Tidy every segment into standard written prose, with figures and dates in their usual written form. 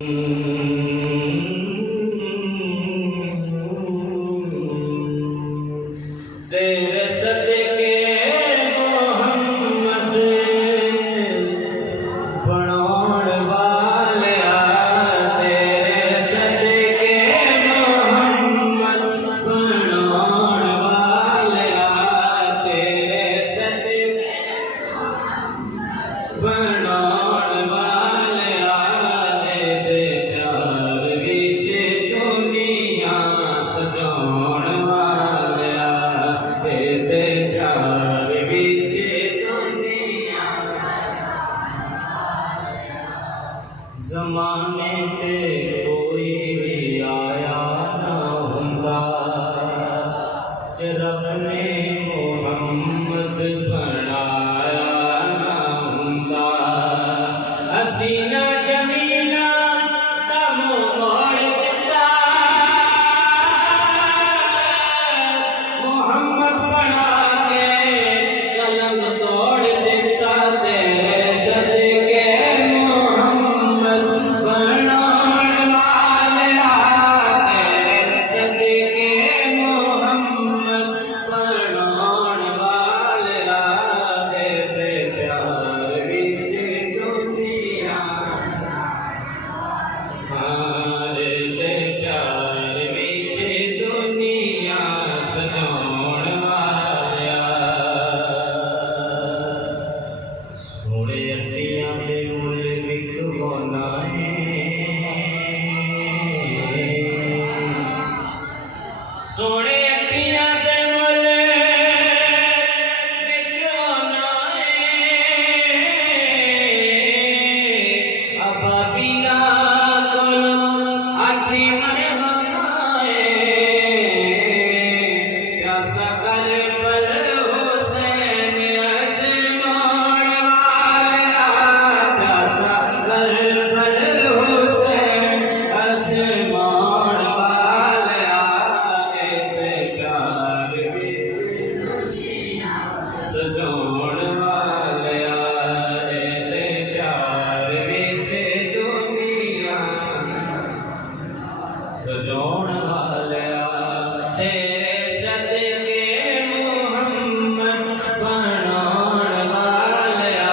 तेरे सदके मोहम्मद बनाउण वालिया, तेरे सदके मोहम्मद बनाउण वालिया, तेरे सदके बनाउण वालिया, तेरे प्यार विच दुनिया सजाउण वालिया, तेरे प्यार विच दुनिया ज़माने ते कोई भी आया ना हुंदा, ज रब ने मोहम्मद बनाया ना हुंदा। हसीना जमीना दा मोड़ दिता, मोहम्मद बना के कलम तोड़ दिता, तेरे सदके मोहम्मद बनाउण वालिया, तेरे सदके मोहम्मद बनाउण वालिया, तेरे प्यार विच दुनिया, तेरे प्यार विच दुनिया सजाउण वालिया। सोने अड्डियां दे मुल विकवाना है, सोने अड्डियां दे मुल विकवाना है, अबाबीला कोलों हाथी मरवाना है, प्यासा करबल हुसैन आज़माउण वालिया, प्यासा करबल हुसैन आज़माउण वालिया, तेरे प्यार विच दुनिया सजाउण वालिया, तेरे प्यार विच दुनिया सजाउण वालिया, तेरे सदके मोहम्मद बनाउण वालिया,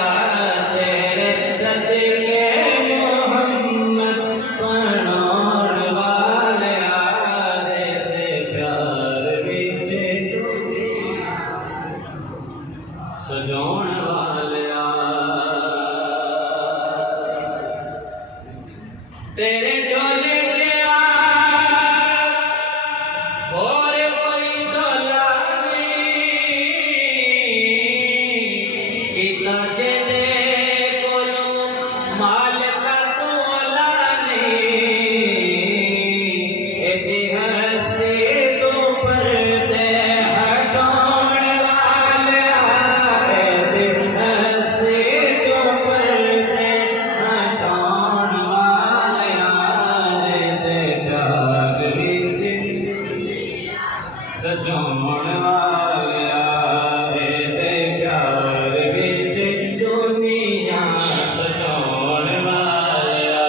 तेरे सदके मोहम्मद बनाउण वालिया, तेरे प्यार विच दुनिया सजाउण वालिया। तेरे डोले ते और कोई डोला नहीं, किता जेदे कोलों माल का तोला नहीं, एदी हस्ती तो पर्दे हटाउण वालिया, एदी हस्ती तो पर्दे हटाउण वालिया, तेरे प्यार विच सजाउण वालिया, तेरे प्यार विच दुनिया सजाउण वालिया,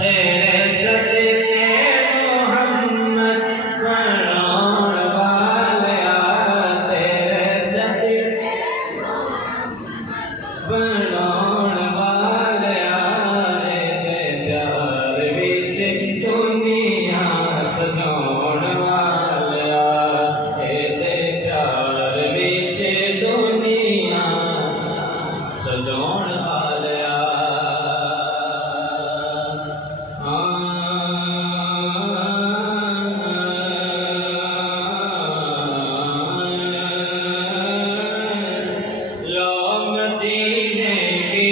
तेरे सदके मोहम्मद बनाउण वालिया, तेरे सदके बनाउण वालिया, तेरे प्यार विच दुनिया सजाउण वालिया, तेरे प्यार विच दुनिया सजाउण वालिया। लो मदीने की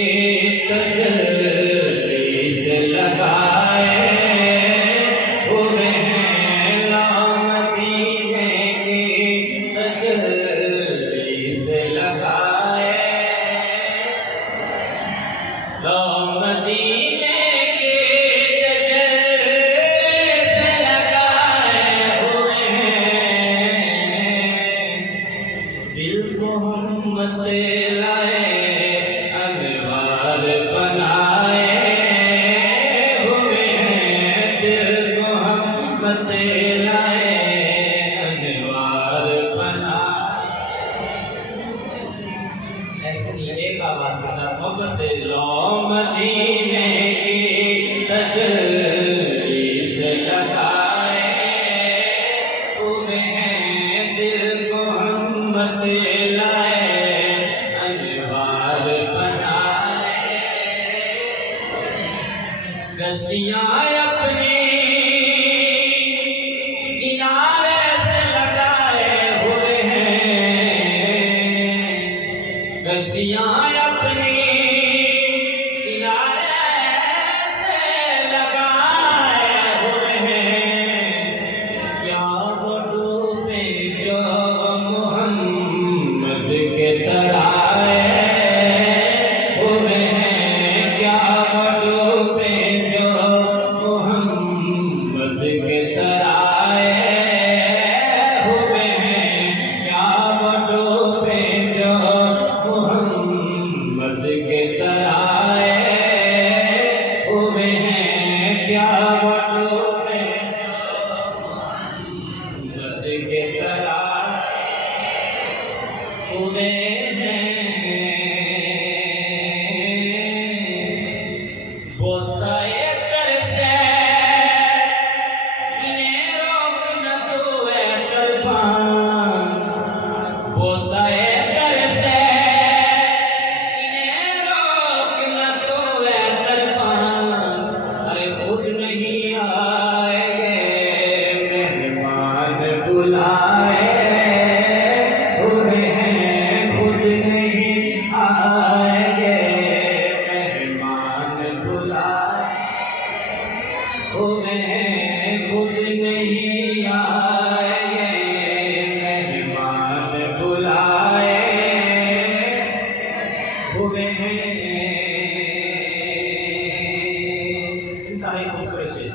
तजल्ली से लगाए हुए हैं, लो मदीने की तजल्ली से लगाए, लो मदीने की तजल्ली से लगाए हुए हैं, दिल को हम लाए अनवार बनाए हुए कश्तियाँ अपनी किनारे से लगाए हुए हैं, कश्तियाँ अपनी किनारे से लगाए हुए हैं। क्या वो डूबे जो मोहम्मद के तराए हुए हैं, क्या वो डूबे जो मोहम्मद के तराए हुए हैं, क्या वो डूबे जो मोहम्मद के तराए हुए हैं, क्या वो डूबे मोहम्मद के तराए हुए हैं। बोसाए तरसे इन्हें रोक न तू ए तरफान, बोसाए तरसे इन्हें रोक न तू ए तरफान। अरे खुद नहीं आएंगे मेहमान बुलाए हुए हैं, खुद नहीं आएंगे मेहमान बुलाए हुए हैं, खुद नहीं आएंगे मेहमान बुलाए हुए हैं। इंतहाई खूबसूरत शेर।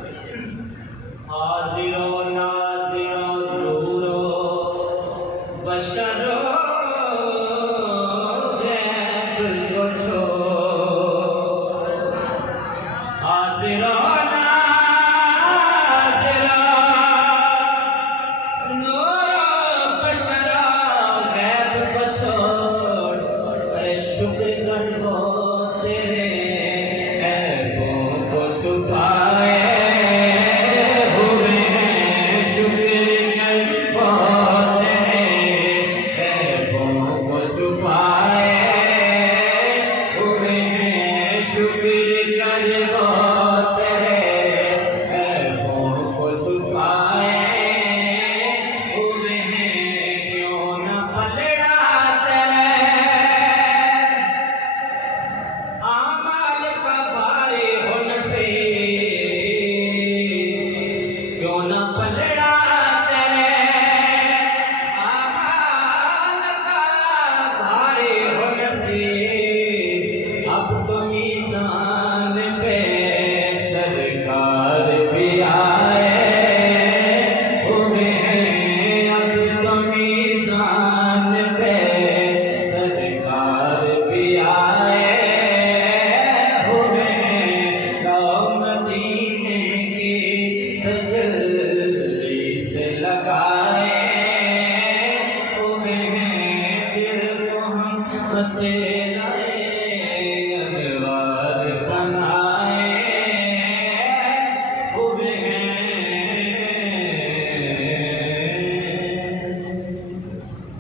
हाजिरो नाजिरो नूरो बशरो गैब को छोड़, हाजिरो